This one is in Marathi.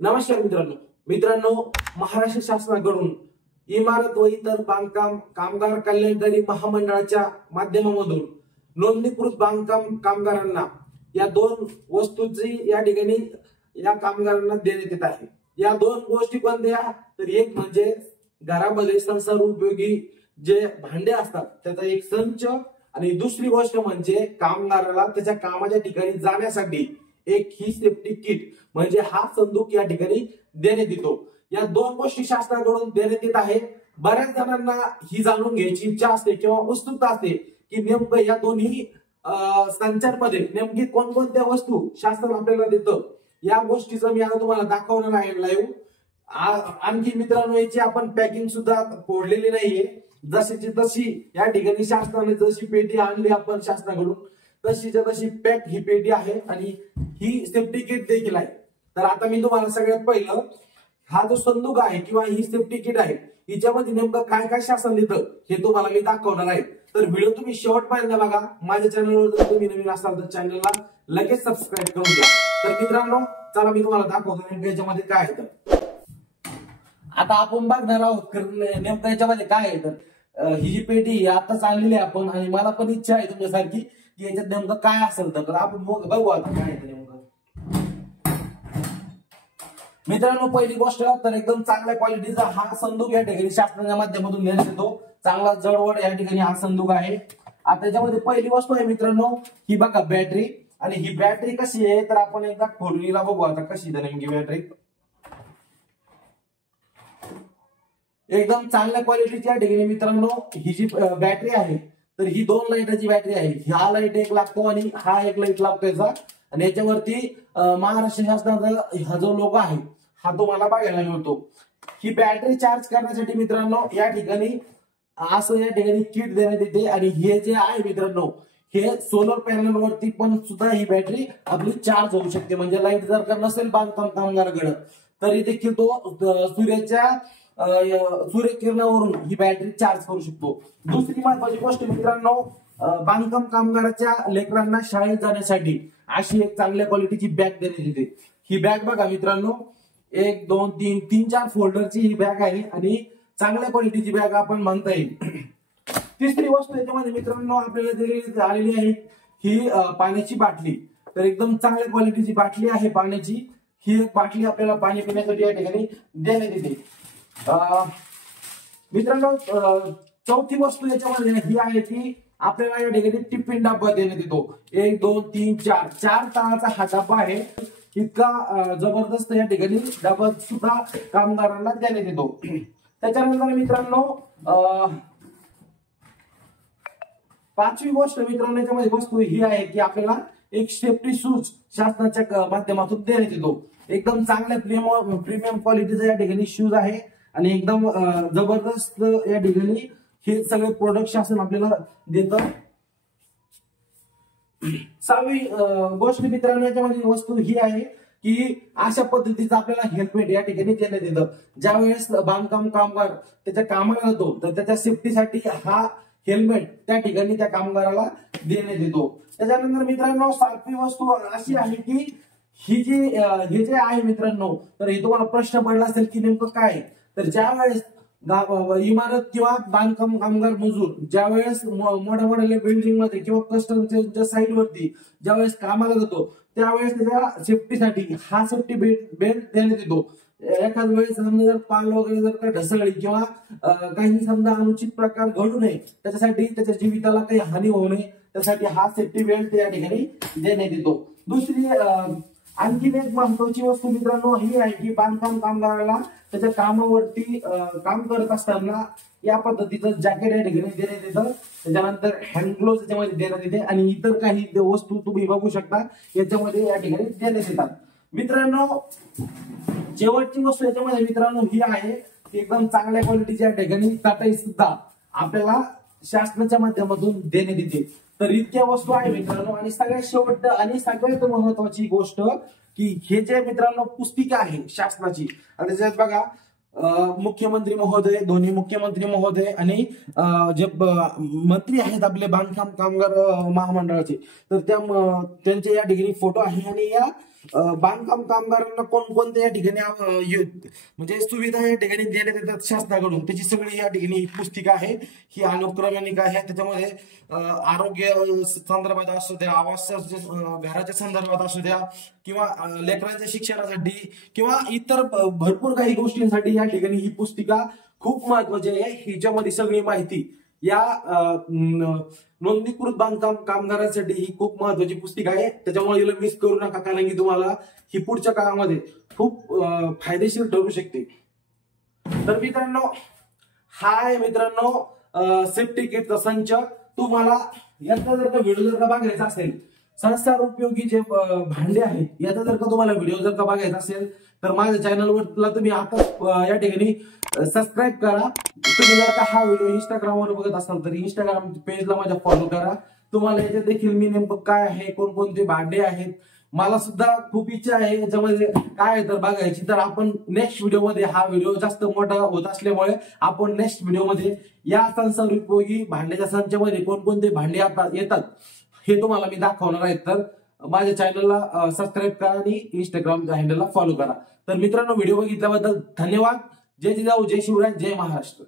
नमस्कार मित्रांनो महाराष्ट्र शासनाकडून इमारत व इतर बांधकाम कामगार कल्याणकारी महामंडळाच्या माध्यमामधून नोंदणीकृत बांधकाम कामगारांना या दोन वस्तूची या ठिकाणी या कामगारांना देण्यात येत आहे। या दोन गोष्टी कोणत्या तर एक म्हणजे घरामध्ये संसार उपयोगी जे भांडे असतात त्याचा एक संच आणि दुसरी गोष्ट म्हणजे कामगाराला त्याच्या कामाच्या ठिकाणी जाण्यासाठी एक ही सेफ्टी किट म्हणजे हा संदूक या ठिकाणी देण्यात येतो। या दोन गोष्टी शासनाकडून देण्यात येत आहे। बऱ्याच जणांना ही जाणून घ्यायची इच्छा असते किंवा उत्सुकता असते की नेमकं या दोन्ही संचांमध्ये नेमकी कोणकोणत्या वस्तू शासन आपल्याला देतं। या गोष्टीचं मी आता तुम्हाला दाखवणार आहे लाईव्ह। आणखी मित्रांनो याची आपण पॅकिंग सुद्धा फोडलेली नाहीये, जशीची तशी या ठिकाणी शासनाने जशी पेटी आणली आपण शासनाकडून तशीच्या तशी पॅक ही पेटी आहे आणि ही सेफ्टी किट देखील आहे। तर आता मी तुम्हाला सगळ्यात पहिलं हा जो संदूक आहे किंवा ही सेफ्टी किट आहे हिच्यामध्ये नेमकं काय काय शासन देतं हे तुम्हाला मी दाखवणार आहे। तर व्हिडिओ तुम्ही शेवटपर्यंत बघा। माझ्या चॅनलवर जर तुम्ही नवीन असाल तर चॅनलला लगेच सबस्क्राईब करून घ्या। तर मित्रांनो चला मी तुम्हाला दाखवतो याच्यामध्ये काय आहे। तर आता आपण बघणार आहोत नेमकं याच्यामध्ये काय आहे। तर ही जी पेटी आताच आणलेली आहे आपण आणि मला पण इच्छा आहे तुमच्यासारखी की याच्यात नेमकं काय असेल तर आपण बघू आता काय आहे नेमकं। मित्रांनो पहिली गोष्ट तर एकदम चांगल्या क्वालिटीचा हा संदूक या ठिकाणी शासनाच्या माध्यमातून देण्यात येतो। चांगला जडवड या ठिकाणी हा संदूक आहे। आता त्याच्यामध्ये पहिली वस्तू आहे मित्रांनो ही बघा बॅटरी। आणि ही बॅटरी कशी आहे तर आपण एकदा खोलून बघू आता कशी आहे नेमकी बॅटरी। एकदम चांगल्या क्वालिटीची या ठिकाणी मित्रांनो ही जी बॅटरी आहे तर ही 2 लाईटाची बॅटरी आहे। हा लाईट एक लागतो आणि हा एक लाईट लागतो याचा आणि याच्यावरती महाराष्ट्र शासनाचा हा जो लोगो आहे हा तुम्हाला बघायला मिळतो। ही बॅटरी चार्ज करण्यासाठी मित्रांनो या ठिकाणी असं या ठिकाणी किट देण्यात येते आणि हे जे आहे मित्रांनो हे सोलर पॅनल वरती पण सुद्धा ही बॅटरी आपली चार्ज होऊ शकते। म्हणजे लाईट जर का नसेल बांधकाम कामगाराकडे तरी देखील तो सूर्यकिरणावरून ही बॅटरी चार्ज करू शकतो। दुसरी महत्वाची गोष्ट मित्रांनो बांधकाम कामगाराच्या लेकरांना शाळेत जाण्यासाठी अशी एक चांगल्या क्वालिटीची बॅग देण्यात येते। ही बॅग बघा मित्रांनो 1 2 3 3-4 फोल्डरची ही बॅग आहे आणि चांगल्या क्वालिटीची बॅग आपण म्हणता येईल। तिसरी वस्तू याच्यामध्ये मित्रांनो आपल्याला दिलेली आलेली आहे ही पाण्याची बाटली। तर एकदम चांगल्या क्वालिटीची बाटली आहे पाण्याची। ही एक बाटली आपल्याला पाणी पिण्यासाठी या ठिकाणी देण्यात येते। मित्रांनो चौथी वस्तू याच्यामध्ये ही आहे की आपल्याला या ठिकाणी टिफिन डब्बा देण्यात येतो। 1 2 3 4 तळाचा हा डब्बा आहे। इतका जबरदस्त या ठिकाणी डब्बा सुद्धा कामगारांना देण्यात येतो। त्याच्यानंतर मित्रांनो पाचवी गोष्ट मित्रांनो याच्यामध्ये वस्तू ही आहे की आपल्याला एक सेफ्टी शूज शासनाच्या माध्यमातून देण्यात येतो। एकदम चांगल्या प्रीमियम क्वालिटीचा या ठिकाणी शूज आहे आणि एकदम जबरदस्त या ठिकाणी हे सगळे प्रोडक्ट शासन आपल्याला देतं। सहावी गोष्ट मित्रांनो याच्यामध्ये वस्तू ही आहे की अशा पद्धतीचं आपल्याला हेल्मेट या ठिकाणी देण्यात येतं। ज्यावेळेस बांधकाम कामगार त्याच्या कामाला जातो तर त्याच्या सेफ्टीसाठी हा हेल्मेट त्या ठिकाणी त्या कामगाराला देण्यात येतो। त्याच्यानंतर मित्रांनो सातवी वस्तू अशी आहे की हे जे आहे मित्रांनो तर हे तुम्हाला प्रश्न पडला असेल की नेमकं काय तर ज्यावेळेस इमारत किंवा बांधकाम कामगार मजूर ज्यावेळेस मोठ्या बिल्डिंग मध्ये किंवा कस्टमच्या साईड वरती ज्यावेळेस कामाला जातो त्यावेळेस त्याच्या सेफ्टीसाठी हा सेफ्टी बेल्ट देण्यात येतो। एखाद्या वेळेस समजा जर पाल वगैरे जर का ढसळली किंवा काही समजा अनुचित प्रकार घडू नये त्याच्यासाठी त्याच्या जीविताला काही हानी होऊ नये त्यासाठी हा सेफ्टी बेल्ट या ठिकाणी देण्यात येतो। दुसरी आणखी एक महत्वाची वस्तू मित्रांनो ही आहे की बांधकाम कामगाराला त्याच्या कामावरती काम करत असताना या पद्धतीचं जॅकेट या ठिकाणी देण्यात येतं। त्याच्यानंतर हँड ग्लोव्ह याच्यामध्ये देण्यात येते आणि इतर काही वस्तू तुम्ही बघू शकता याच्यामध्ये या ठिकाणी देण्यात येतात। मित्रांनो शेवटची वस्तू याच्यामध्ये मित्रांनो ही आहे की एकदम चांगल्या क्वालिटीची या ठिकाणी चटई सुद्धा आपल्याला शासनाच्या माध्यमातून देण्यात येते। तर इतक्या वस्तू आहे मित्रांनो आणि सगळ्यात शेवट आणि सगळ्यात महत्वाची गोष्ट की हे जे मित्रांनो पुस्तिका आहे शासनाची आणि त्याच्यात बघा मुख्यमंत्री महोदय दोन्ही मुख्यमंत्री महोदय आणि जे मंत्री आहेत आपले बांधकाम कामगार महामंडळाचे तर त्यांचे या ठिकाणी फोटो आहे आणि या बांधकाम कामगारांना कोणकोणत्या या ठिकाणी म्हणजे सुविधा या ठिकाणी देण्यात येतात शासनाकडून, त्याची सगळी या ठिकाणी ही पुस्तिका आहे, ही अनुक्रमणिका आहे. त्याच्यामध्ये आरोग्य संदर्भात असू द्या, आवास घराच्या संदर्भात असू द्या, किंवा लेकरांच्या शिक्षणासाठी किंवा इतर भरपूर काही गोष्टींसाठी या ठिकाणी ही पुस्तिका खूप महत्वाची आहे. हिच्यामध्ये सगळी माहिती या नोंदणीकृत बांधकाम कामगारांसाठी ही खूप महत्वाची पुस्तिका आहे. त्याच्यामुळे हिला मिस करू नका, कारण की तुम्हाला ही पुढच्या काळामध्ये खूप फायदेशीर ठरू शकते. तर मित्रांनो, हा आहे मित्रांनो सेफ्टी किटचा संच. तुम्हाला याचा जर का व्हिडिओ जर का बघायचा असेल, संसार उपयोगी जे भांडे आहेत याचा जर का तुम्हाला व्हिडिओ जर का बघायचा असेल, तर माझ्या चॅनलवरला तुम्ही आता या ठिकाणी सबस्क्राईब करा. तुम्ही जर का हा व्हिडिओ इंस्टाग्रामवर बघत असाल तर इंस्टाग्राम पेजला माझ्या फॉलो करा. तुम्हाला याच्यात देखील मी नेमकं काय आहे, कोणकोणते भांडे आहेत, मला सुद्धा खूप इच्छा आहे याच्यामध्ये काय आहे तर बघायची. तर आपण नेक्स्ट व्हिडिओमध्ये, हा व्हिडिओ जास्त मोठा होत असल्यामुळे आपण नेक्स्ट व्हिडिओमध्ये या संसार उपयोगी भांड्याच्या संचामध्ये कोणकोणते भांडे येतात हे तुम्हाला मी दाखवणार आहे. तर माझ्या चॅनलला सबस्क्राईब करा आणि इंस्टाग्रामच्या हँडलला फॉलो करा. तर मित्रांनो, व्हिडिओ बघितल्याबद्दल धन्यवाद. जय जिजाऊ, जय शिवराय, जय महाराष्ट्र.